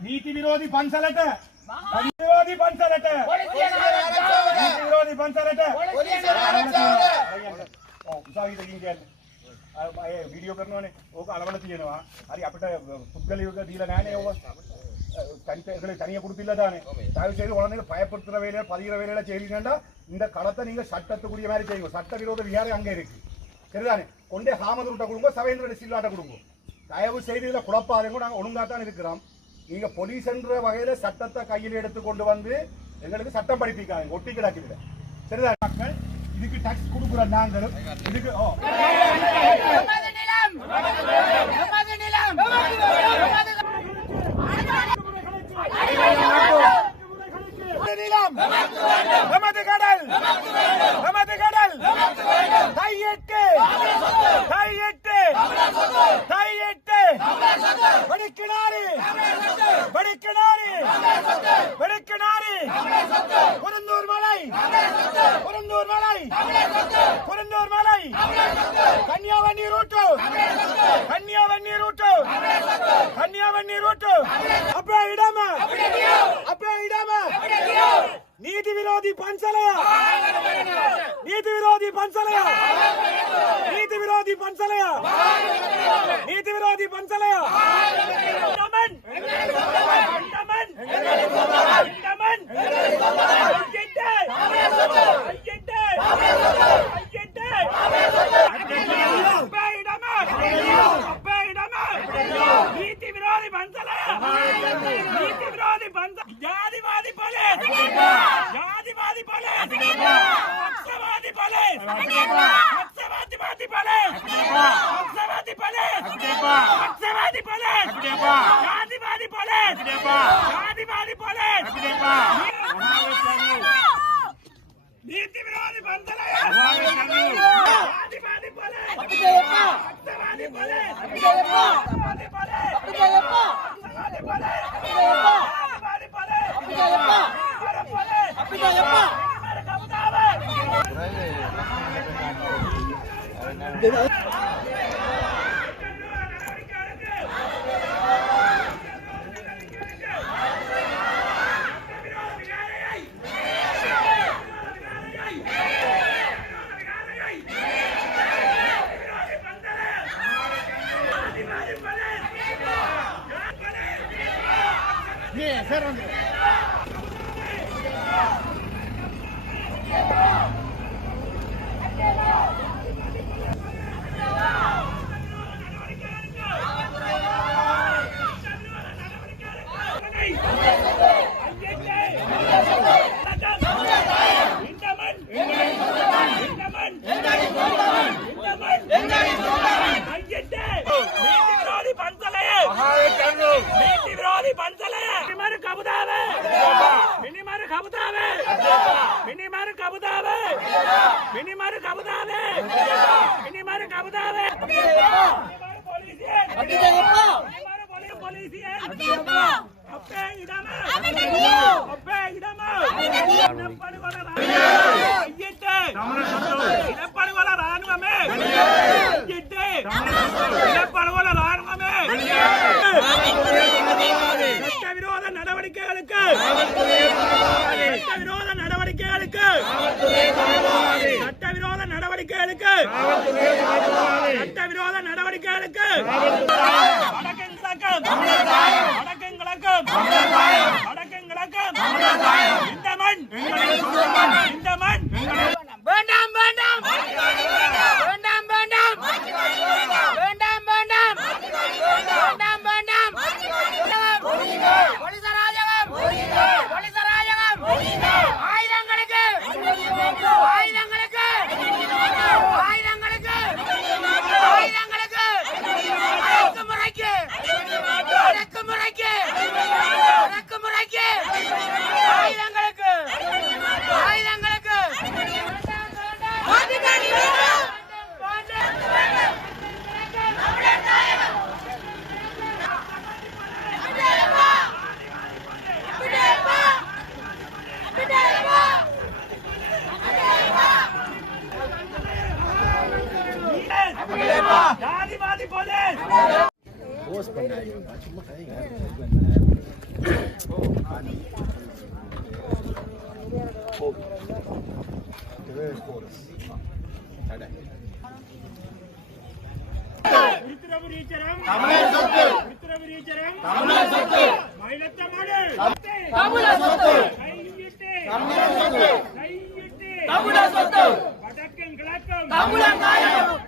நீதி விரோதி பன்சலட்ட விரோதி பன்சலட்ட நீதி விரோதி பன்சலட்ட උසාවියට ගින් කියන්නේ අය වීඩියෝ කරනවනේ ඕක අලවල තියෙනවා හරි අපිට පුද්ගලිකව දීලා නැහැ නේ ඕක தனித்தங்களை தனியா கொடுத்தில்ல தானே? தயவு செய்து குழந்தைங்க பயப்படுத்துற வேலையில பதிகிற வேலையில செய்யலீங்கன்னா இந்த களத்தை நீங்க சட்டத்துக்குரிய மாதிரி செய்யுங்க. சட்ட விரோத விகாரம் அங்க இருக்கு. சரிதானே? கொண்டே சாமதுருட்ட கொடுங்க சவேந்திர சில்லாட்ட கொடுங்க. தயவு செய்து இதுல குழப்பாதீங்க நாங்க ஒழுங்காத்தான் இருக்கிறோம். நீங்க போலீஸ் என்ற வகையில சட்டத்தை கையில் எடுத்து கொண்டு வந்து எங்களுக்கு சட்டம் படிப்பிக்காங்க ஒட்டி கிடக்குது சரிதான் மக்கள்? இதுக்கு டாக்ஸ் கொடுக்குற நாங்களும். இதுக்கு ஓ. படிக்கினாரு படிக்கினாரு படிக்கினாரு குருந்தூர் மலை. குருந்தூர் மலை. குருந்தூர் மலை. Kanniyavanni route. Kanniyavanni route. Kanniyavanni route. அப்ப இடாம. அப்ப இடாம. நீதி விரோதி பன்சலையா? నీతి విరోధి పంచలయ. నీతి విరోధి పంచలయ. నీతి విరోధి పంచలయ ఇండమన్ ఇండమన్ ఇండమన్ నీతి విరోధి బంధుల అప్పిదయ్యప్ప Yeah, fair on Yeah. ini mari kamu tahu ini mari polisi abdi jayappa ini mari polisi ராணுவமே ஐயட்டே ராணுவமே சட்டவிரோத நடவடிக்கைகளுக்கு जातिवादी தமிழர் சொத்து தமிழர் நாயகம்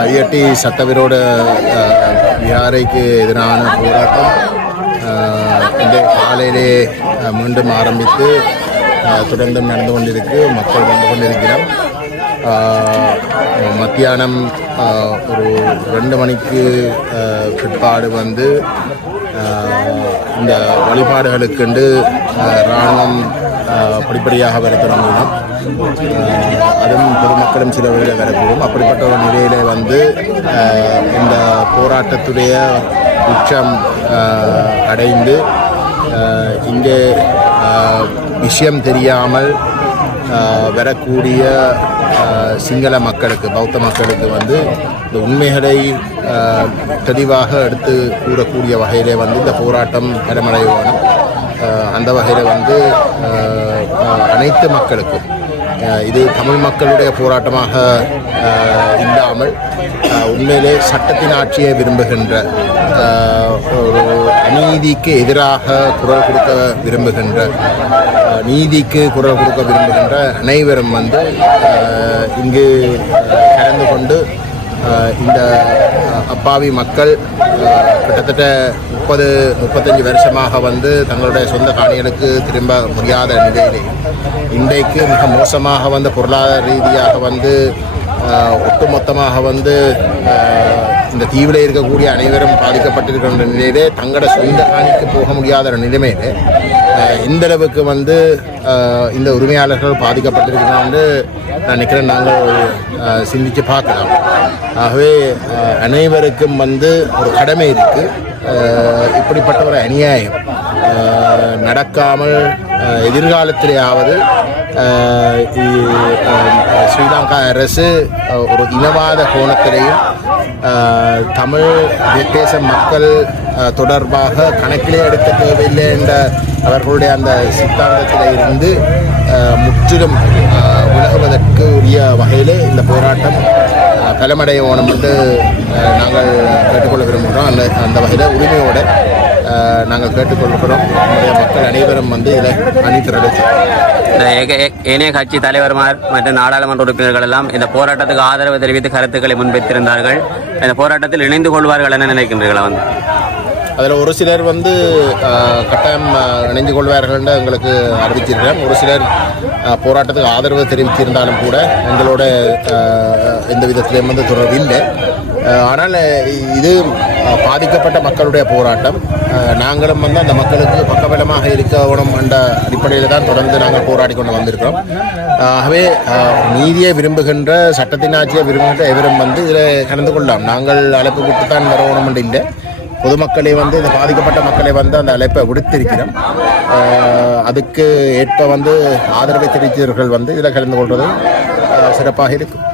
கையட்டி தையட்டி சட்டவிரோத விகாரைக்கு எதிரான போராட்டம் இந்த இன்றைய காலையிலே மீண்டும் ஆரம்பித்து தொடர்ந்து நடந்து கொண்டிருக்கு மக்கள் வந்து கொண்டிருக்கிறோம். மத்தியானம் ஒரு ரெண்டு மணிக்கு பிற்பாடு வந்து இந்த வழிபாடுகளுக்கென்று அஹ், இராணுவம் படிப்படியாக வர தொடங்கினோம் அதுவும் பொதுமக்களும் சில வழியில் வரக்கூடும். அப்படிப்பட்ட ஒரு நிலையிலே வந்து இந்த போராட்டத்துடைய உச்சம் அடைந்து இங்கே விஷயம் தெரியாமல் வரக்கூடிய சிங்கள மக்களுக்கு பௌத்த மக்களுக்கு வந்து இந்த உண்மைகளை தெளிவாக எடுத்து கூறக்கூடிய வகையிலே வந்து இந்த போராட்டம் கடமடை அந்த வகையில் வந்து அனைத்து மக்களுக்கும் இது தமிழ் மக்களுடைய போராட்டமாக இல்லாமல் உண்மையிலே சட்டத்தின் ஆட்சியை விரும்புகின்ற ஒரு அநீதிக்கு எதிராக குரல் கொடுக்க விரும்புகின்ற நீதிக்கு குரல் கொடுக்க விரும்புகின்ற அனைவரும் வந்து இங்கு கலந்து கொண்டு இந்த அப்பாவி மக்கள் கிட்டத்தட்ட முப்பது முப்பத்தஞ்சு வருஷமாக வந்து தங்களுடைய சொந்த காணிகளுக்கு திரும்ப முடியாத நிலையிலே இன்றைக்கு மிக மோசமாக வந்து பொருளாதார ரீதியாக வந்து ஒட்டுமொத்தமாக வந்து இந்த தீவில் இருக்கக்கூடிய அனைவரும் பாதிக்கப்பட்டிருக்கின்ற நிலையிலே தங்களோட சொந்த காணிக்கு போக முடியாத ஒரு நிலைமையிலே எந்த அளவுக்கு வந்து இந்த உரிமையாளர்கள் பாதிக்கப்பட்டிருக்கிறான்னு நான் நினைக்கிறேன் நாங்கள் சிந்தித்து பார்க்கலாம். ஆகவே அனைவருக்கும் வந்து ஒரு கடமை இருக்கு. இப்படிப்பட்ட ஒரு அநியாயம் நடக்காமல் எதிர்காலத்திலேயாவது ஸ்ரீலங்கா அரசு ஒரு இனவாத கோணத்திலேயும் தமிழ் தேச மக்கள் தொடர்பாக கணக்கிலே எடுக்க தேவையில்லை என்ற அவர்களுடைய அந்த சித்தாந்தத்தில் இருந்து முற்றிலும் விலகுவதற்கு உரிய வகையிலே இந்த போராட்டம் பலமடைய ஓணம் என்று நாங்கள் கேட்டுக்கொள்ள விரும்புகிறோம். அந்த அந்த வகையில் உரிமையோடு நாங்கள் கேட்டுக்கொள்கிறோம். நம்முடைய மக்கள் அனைவரும் வந்து இதில் ஏ- ஏனைய கட்சி தலைவர்மார் மற்றும் நாடாளுமன்ற உறுப்பினர்கள் எல்லாம் இந்த போராட்டத்துக்கு ஆதரவு தெரிவித்து கருத்துக்களை முன்வைத்திருந்தார்கள். இந்த போராட்டத்தில் இணைந்து கொள்வார்கள் என நினைக்கின்றீர்களா வந்து? அதில் ஒரு சிலர் வந்து கட்டாயம் இணைந்து கொள்வார்கள் என்று எங்களுக்கு அறிவிச்சிருக்கிறேன் ஒரு சிலர் போராட்டத்துக்கு ஆதரவு தெரிவித்திருந்தாலும் கூட எங்களோட எந்த விதத்திலையும் வந்து தொடர்பு இல்லை. ஆனால் இது பாதிக்கப்பட்ட மக்களுடைய போராட்டம். நாங்களும் வந்து அந்த மக்களுக்கு பக்கபலமாக இருக்கணும் என்ற அடிப்படையில் தான் தொடர்ந்து நாங்கள் போராடி கொண்டு வந்திருக்கிறோம். ஆகவே நீதியை விரும்புகின்ற சட்டத்தின் ஆட்சியை விரும்புகின்ற எவரும் வந்து இதில் கலந்து கொள்ளலாம். நாங்கள் அழைப்பு விட்டு தான் வரணும் என்று இல்லை. பொதுமக்களை வந்து இந்த பாதிக்கப்பட்ட மக்களை வந்து அந்த அழைப்பை விடுத்திருக்கிறோம். அதுக்கு ஏற்ப வந்து ஆதரவை தெரிவித்தவர்கள் வந்து இதில் கலந்து கொள்வது சிறப்பாக இருக்கும்.